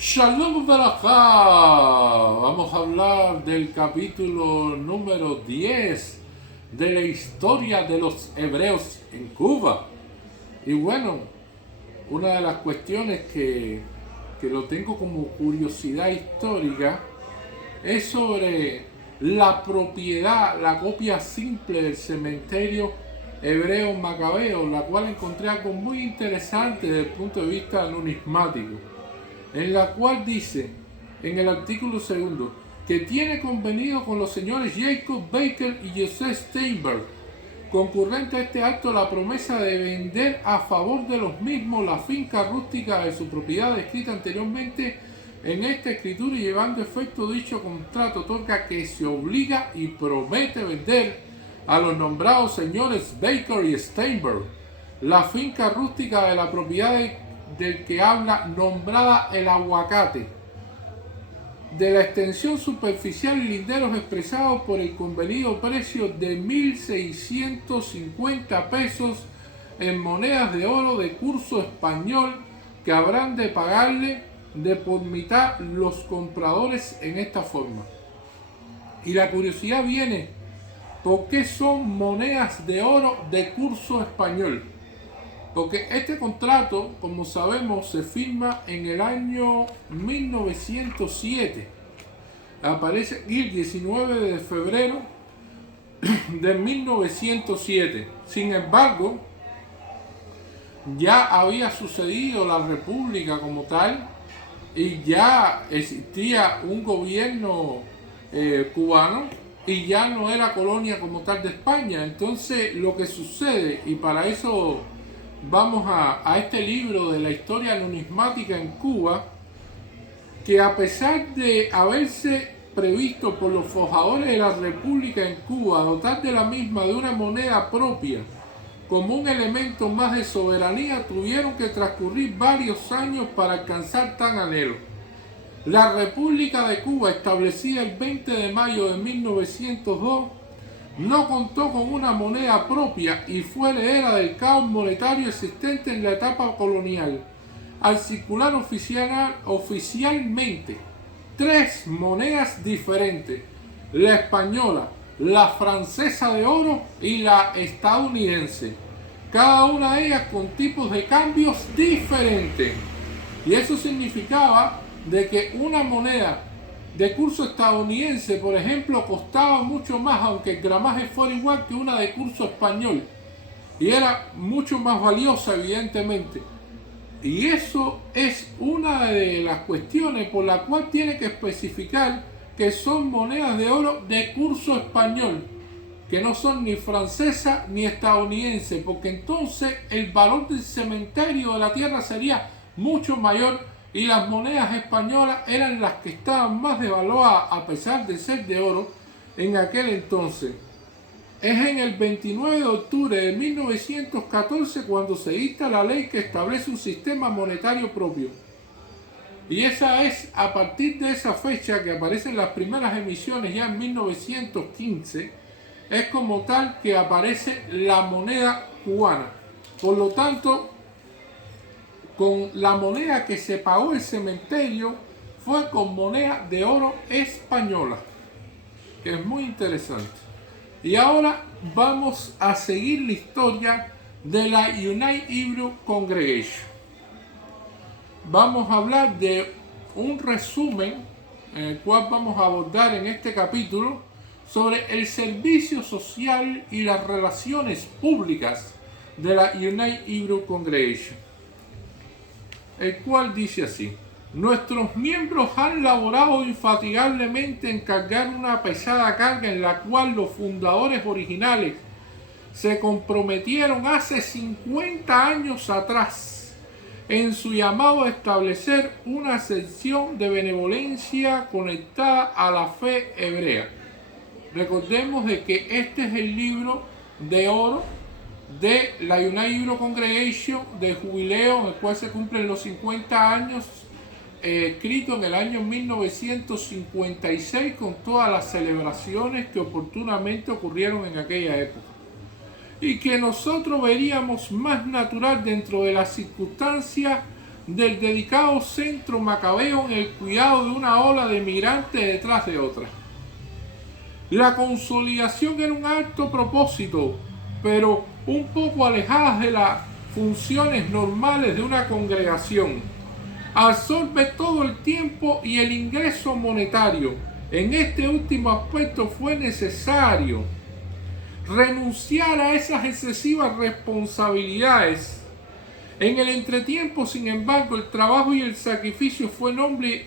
Shalom Barajá. Vamos a hablar del capítulo número 10 de la historia de los hebreos en Cuba. Y bueno, una de las cuestiones que lo tengo como curiosidad histórica es sobre la propiedad, la copia simple del cementerio hebreo macabeo, la cual encontré algo muy interesante desde el punto de vista numismático, en la cual dice, en el artículo segundo, que tiene convenido con los señores Jacob Baker y Joseph Steinberg, concurrente a este acto, la promesa de vender a favor de los mismos la finca rústica de su propiedad descrita anteriormente en esta escritura, y llevando efecto dicho contrato otorga que se obliga y promete vender a los nombrados señores Baker y Steinberg la finca rústica de la propiedad del que habla, nombrada El Aguacate, de la extensión superficial y linderos expresados por el convenido precio de 1.650 pesos en monedas de oro de curso español, que habrán de pagarle de por mitad los compradores en esta forma. Y la curiosidad viene, ¿por qué son monedas de oro de curso español? Porque este contrato, como sabemos, se firma en el año 1907. Aparece aquí el 19 de febrero de 1907. Sin embargo, ya había sucedido la república como tal y ya existía un gobierno cubano y ya no era colonia como tal de España. Entonces lo que sucede, y para eso vamos a este libro de la historia numismática en Cuba, que a pesar de haberse previsto por los forjadores de la República en Cuba dotar de la misma de una moneda propia como un elemento más de soberanía, tuvieron que transcurrir varios años para alcanzar tan anhelo. La República de Cuba, establecida el 20 de mayo de 1902, no contó con una moneda propia y fue heredera del caos monetario existente en la etapa colonial, al circular oficialmente tres monedas diferentes: la española, la francesa de oro y la estadounidense, cada una de ellas con tipos de cambios diferentes. Y eso significaba de que una moneda de curso estadounidense, por ejemplo, costaba mucho más, aunque el gramaje fuera igual, que una de curso español, y era mucho más valiosa, evidentemente. Y eso es una de las cuestiones por la cual tiene que especificar que son monedas de oro de curso español, que no son ni francesa ni estadounidense, porque entonces el valor del cementerio de la tierra sería mucho mayor y las monedas españolas eran las que estaban más devaluadas, a pesar de ser de oro en aquel entonces. Es en el 29 de octubre de 1914 cuando se dicta la ley que establece un sistema monetario propio. Y esa es a partir de esa fecha que aparecen las primeras emisiones, ya en 1915, es como tal que aparece la moneda cubana. Por lo tanto, con la moneda que se pagó el cementerio fue con moneda de oro española, que es muy interesante. Y ahora vamos a seguir la historia de la United Hebrew Congregation. Vamos a hablar de un resumen en el cual vamos a abordar en este capítulo sobre el servicio social y las relaciones públicas de la United Hebrew Congregation, el cual dice así: nuestros miembros han laborado infatigablemente en cargar una pesada carga en la cual los fundadores originales se comprometieron hace 50 años atrás en su llamado a establecer una sección de benevolencia conectada a la fe hebrea. Recordemos de que este es el libro de oro de la United Hebrew Congregation de jubileo, en el cual se cumplen los 50 años, escrito en el año 1956, con todas las celebraciones que oportunamente ocurrieron en aquella época, y que nosotros veríamos más natural dentro de las circunstancias del dedicado centro macabeo en el cuidado de una ola de migrantes detrás de otra. La consolidación era un alto propósito, pero un poco alejada de las funciones normales de una congregación. Absorbe todo el tiempo y el ingreso monetario. En este último aspecto fue necesario renunciar a esas excesivas responsabilidades. En el entretiempo, sin embargo, el trabajo y el sacrificio fue noble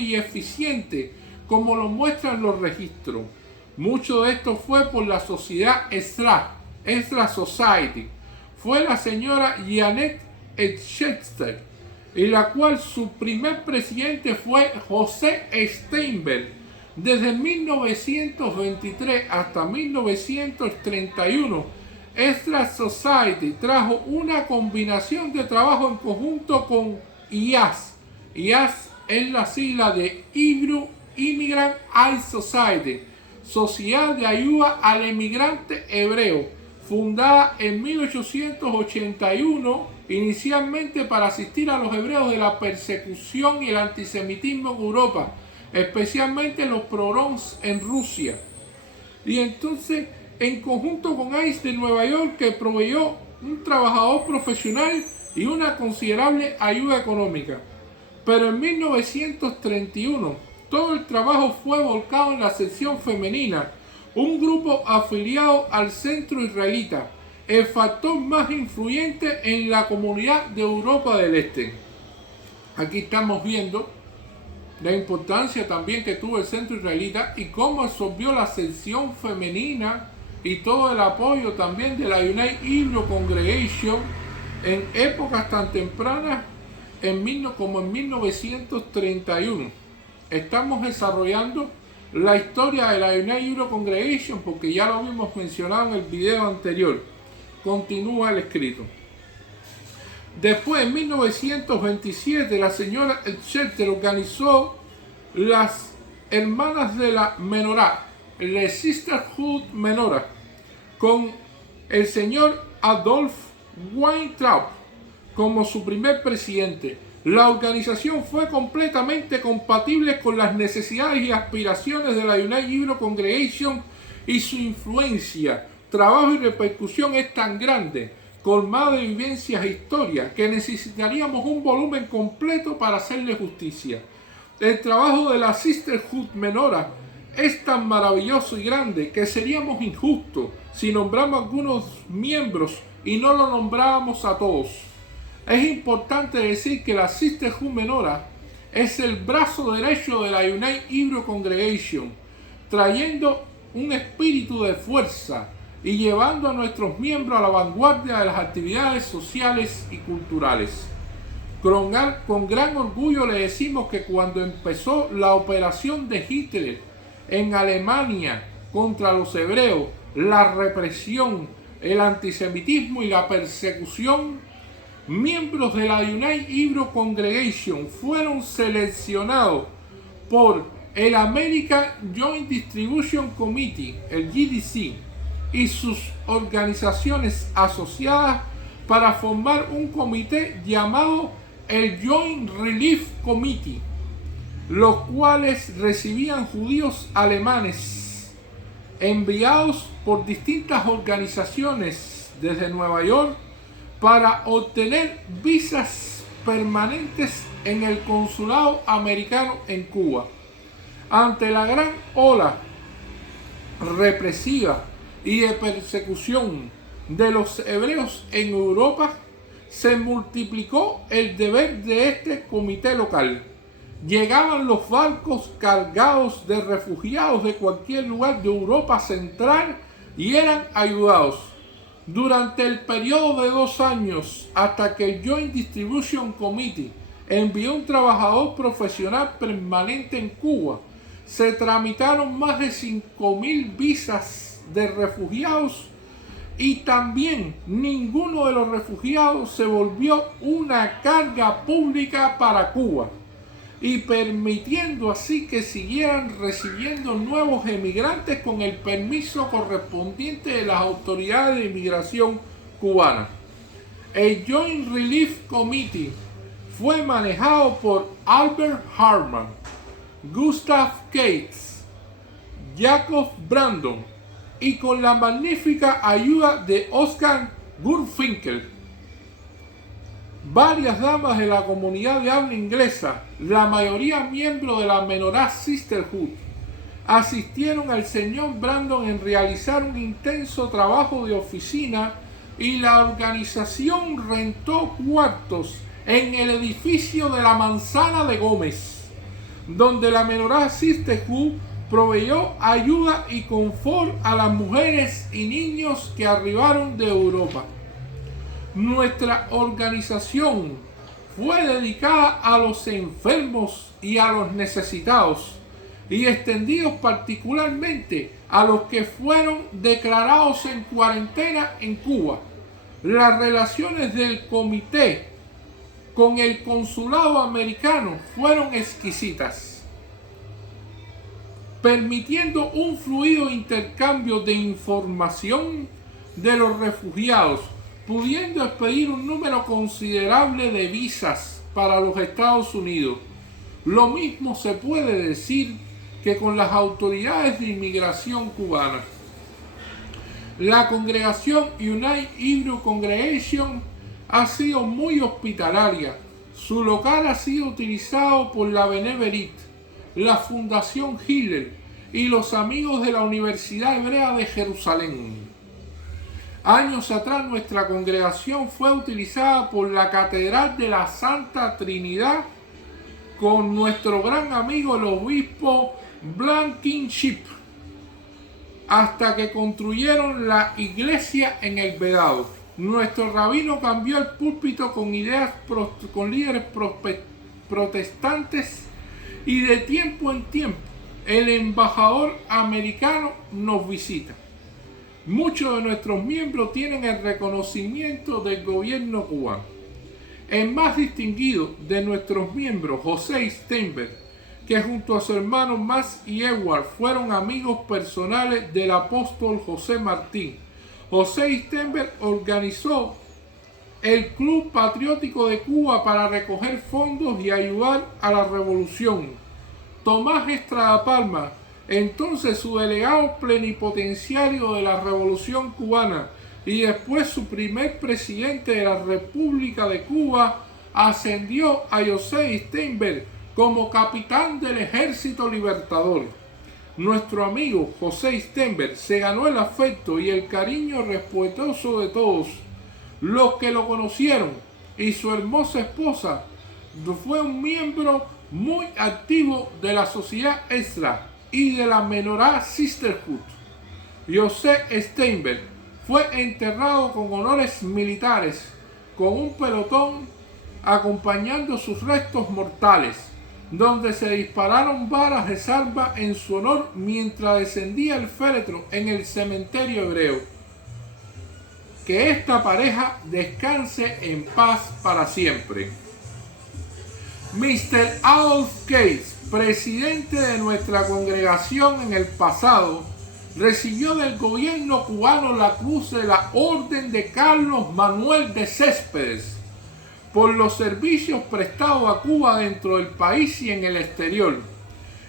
y eficiente, como lo muestran los registros. Mucho de esto fue por la sociedad Ezra Society. Fue la señora Janet Schester, y la cual su primer presidente fue José Steinberg. Desde 1923 hasta 1931, Ezra Society trajo una combinación de trabajo en conjunto con IAS. IAS es la sigla de Hebrew Immigrant Aid Society, Sociedad de Ayuda al Emigrante Hebreo, fundada en 1881, inicialmente para asistir a los hebreos de la persecución y el antisemitismo en Europa, especialmente los pogroms en Rusia. Y entonces, en conjunto con ICE de Nueva York, que proveyó un trabajador profesional y una considerable ayuda económica. Pero en 1931, todo el trabajo fue volcado en la sección femenina, un grupo afiliado al centro israelita, el factor más influyente en la comunidad de Europa del Este. Aquí estamos viendo la importancia también que tuvo el centro israelita y cómo absorbió la sección femenina y todo el apoyo también de la United Hebrew Congregation en épocas tan tempranas como en 1931. Estamos desarrollando la historia de la United Hebrew Congregation porque ya lo habíamos mencionado en el video anterior. Continúa el escrito. Después, en 1927, la señora Schechter organizó las Hermanas de la Menorá, la Sisterhood Menorah, con el señor Adolf Weintraub como su primer presidente. La organización fue completamente compatible con las necesidades y aspiraciones de la United Hebrew Congregation y su influencia, trabajo y repercusión es tan grande, colmado de vivencias e historias, que necesitaríamos un volumen completo para hacerle justicia. El trabajo de la Sisterhood Menorah es tan maravilloso y grande que seríamos injustos si nombramos a algunos miembros y no lo nombrábamos a todos. Es importante decir que la Sisterhood Menorah es el brazo derecho de la United Hebrew Congregation, trayendo un espíritu de fuerza y llevando a nuestros miembros a la vanguardia de las actividades sociales y culturales. Con gran orgullo le decimos que cuando empezó la operación de Hitler en Alemania contra los hebreos, la represión, el antisemitismo y la persecución, miembros de la United Hebrew Congregation fueron seleccionados por el American Joint Distribution Committee, el GDC, y sus organizaciones asociadas para formar un comité llamado el Joint Relief Committee, los cuales recibían judíos alemanes enviados por distintas organizaciones desde Nueva York para obtener visas permanentes en el consulado americano en Cuba. Ante la gran ola represiva y de persecución de los hebreos en Europa, se multiplicó el deber de este comité local. Llegaban los barcos cargados de refugiados de cualquier lugar de Europa Central y eran ayudados. Durante el periodo de 2 años, hasta que el Joint Distribution Committee envió un trabajador profesional permanente en Cuba, se tramitaron más de 5.000 visas de refugiados y también ninguno de los refugiados se volvió una carga pública para Cuba, y permitiendo así que siguieran recibiendo nuevos emigrantes con el permiso correspondiente de las autoridades de inmigración cubanas. El Joint Relief Committee fue manejado por Albert Harman, Gustav Cates, Jacob Brandon y con la magnífica ayuda de Oscar Gurfinkel. Varias damas de la comunidad de habla inglesa, la mayoría miembros de la Menorah Sisterhood, asistieron al señor Brandon en realizar un intenso trabajo de oficina y la organización rentó cuartos en el edificio de la Manzana de Gómez, donde la Menorah Sisterhood proveyó ayuda y confort a las mujeres y niños que arribaron de Europa. Nuestra organización fue dedicada a los enfermos y a los necesitados, y extendidos particularmente a los que fueron declarados en cuarentena en Cuba. Las relaciones del comité con el consulado americano fueron exquisitas, permitiendo un fluido intercambio de información de los refugiados, pudiendo expedir un número considerable de visas para los Estados Unidos. Lo mismo se puede decir que con las autoridades de inmigración cubanas. La congregación United Hebrew Congregation ha sido muy hospitalaria. Su local ha sido utilizado por la Beneverit, la Fundación Hillel y los amigos de la Universidad Hebrea de Jerusalén. Años atrás nuestra congregación fue utilizada por la Catedral de la Santa Trinidad con nuestro gran amigo el obispo Blankenship, hasta que construyeron la iglesia en el Vedado. Nuestro rabino cambió el púlpito con líderes protestantes y de tiempo en tiempo el embajador americano nos visita. Muchos de nuestros miembros tienen el reconocimiento del gobierno cubano. El más distinguido de nuestros miembros, José Steinberg, que junto a su hermano Max y Edward fueron amigos personales del apóstol José Martín. José Steinberg organizó el Club Patriótico de Cuba para recoger fondos y ayudar a la revolución. Tomás Estrada Palma, entonces su delegado plenipotenciario de la Revolución Cubana y después su primer presidente de la República de Cuba, ascendió a José Steinberg como capitán del Ejército Libertador. Nuestro amigo José Steinberg se ganó el afecto y el cariño respetuoso de todos los que lo conocieron, y su hermosa esposa fue un miembro muy activo de la Sociedad Extra y de la Menorah Sisterhood. José Steinberg fue enterrado con honores militares, con un pelotón acompañando sus restos mortales, donde se dispararon balas de salva en su honor mientras descendía el féretro en el cementerio hebreo. Que esta pareja descanse en paz para siempre. Mr. Adolf Cates, presidente de nuestra congregación en el pasado, recibió del gobierno cubano la Cruz de la Orden de Carlos Manuel de Céspedes por los servicios prestados a Cuba dentro del país y en el exterior.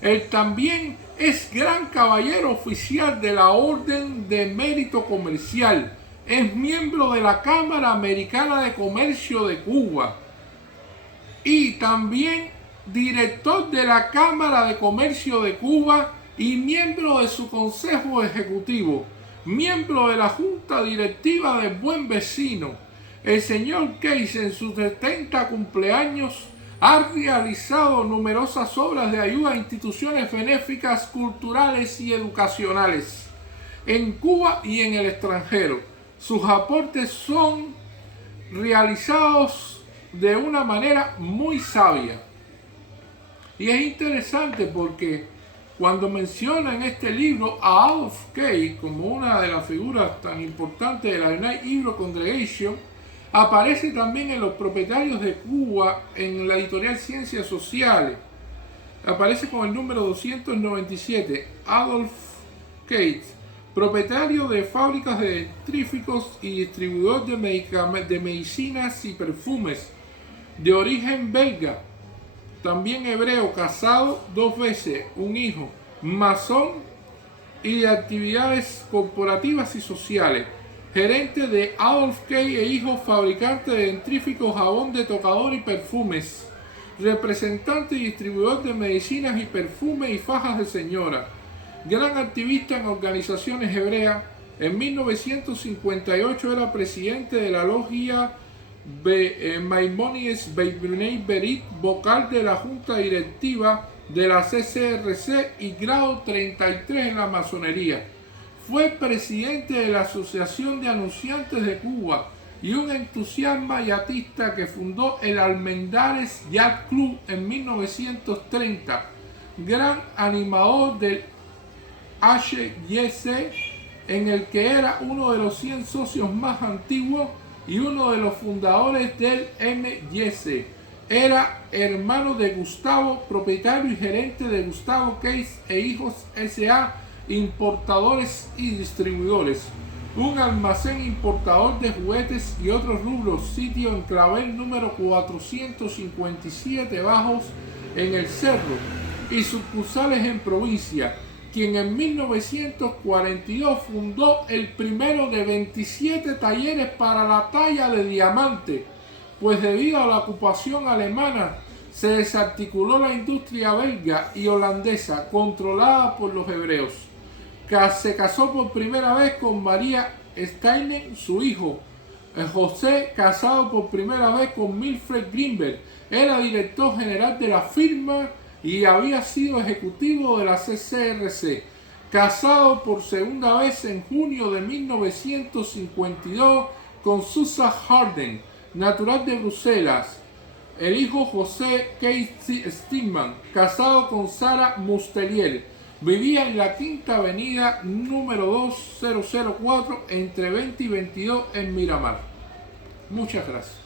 Él también es gran caballero oficial de la Orden de Mérito Comercial. Es miembro de la Cámara Americana de Comercio de Cuba y también director de la Cámara de Comercio de Cuba y miembro de su Consejo Ejecutivo, miembro de la Junta Directiva de Buen Vecino. El señor Cates en sus 70 cumpleaños ha realizado numerosas obras de ayuda a instituciones benéficas, culturales y educacionales en Cuba y en el extranjero. Sus aportes son realizados de una manera muy sabia. Y es interesante porque cuando menciona en este libro a Adolf Cates como una de las figuras tan importantes de la United Hebrew Congregation, aparece también en los propietarios de Cuba en la editorial Ciencias Sociales. Aparece con el número 297, Adolf Cates, propietario de fábricas de electríficos y distribuidor de medicinas y perfumes. de origen belga, también hebreo, casado 2 veces, un hijo, masón y de actividades corporativas y sociales. Gerente de Adolf K e Hijos, fabricante de dentífrico, jabón de tocador y perfumes. Representante y distribuidor de medicinas y perfumes y fajas de señora. Gran activista en organizaciones hebreas. En 1958 era presidente de la logia Maimónides Bnei Berit, vocal de la junta directiva de la CCRC y grado 33 en la masonería. Fue presidente de la Asociación de Anunciantes de Cuba y un entusiasta yatista que fundó el Almendares Yacht Club en 1930. Gran animador del HYC, en el que era uno de los 100 socios más antiguos y uno de los fundadores del MYC. Era hermano de Gustavo, propietario y gerente de Gustavo Case e Hijos S.A., importadores y distribuidores. Un almacén importador de juguetes y otros rubros, sitio en Clavel número 457 Bajos en el Cerro, y sucursales en provincia, quien en 1942 fundó el primero de 27 talleres para la talla de diamante, pues debido a la ocupación alemana se desarticuló la industria belga y holandesa controlada por los hebreos. Se casó por primera vez con María Steiner, su hijo. José, casado por primera vez con Milfred Greenberg, era director general de la firma y había sido ejecutivo de la CCRC. Casado por segunda vez en junio de 1952 con Susan Harden, natural de Bruselas. El hijo José K. Stigman, casado con Sara Mustelier. Vivía en la Quinta Avenida número 2004 entre 20 y 22 en Miramar. Muchas gracias.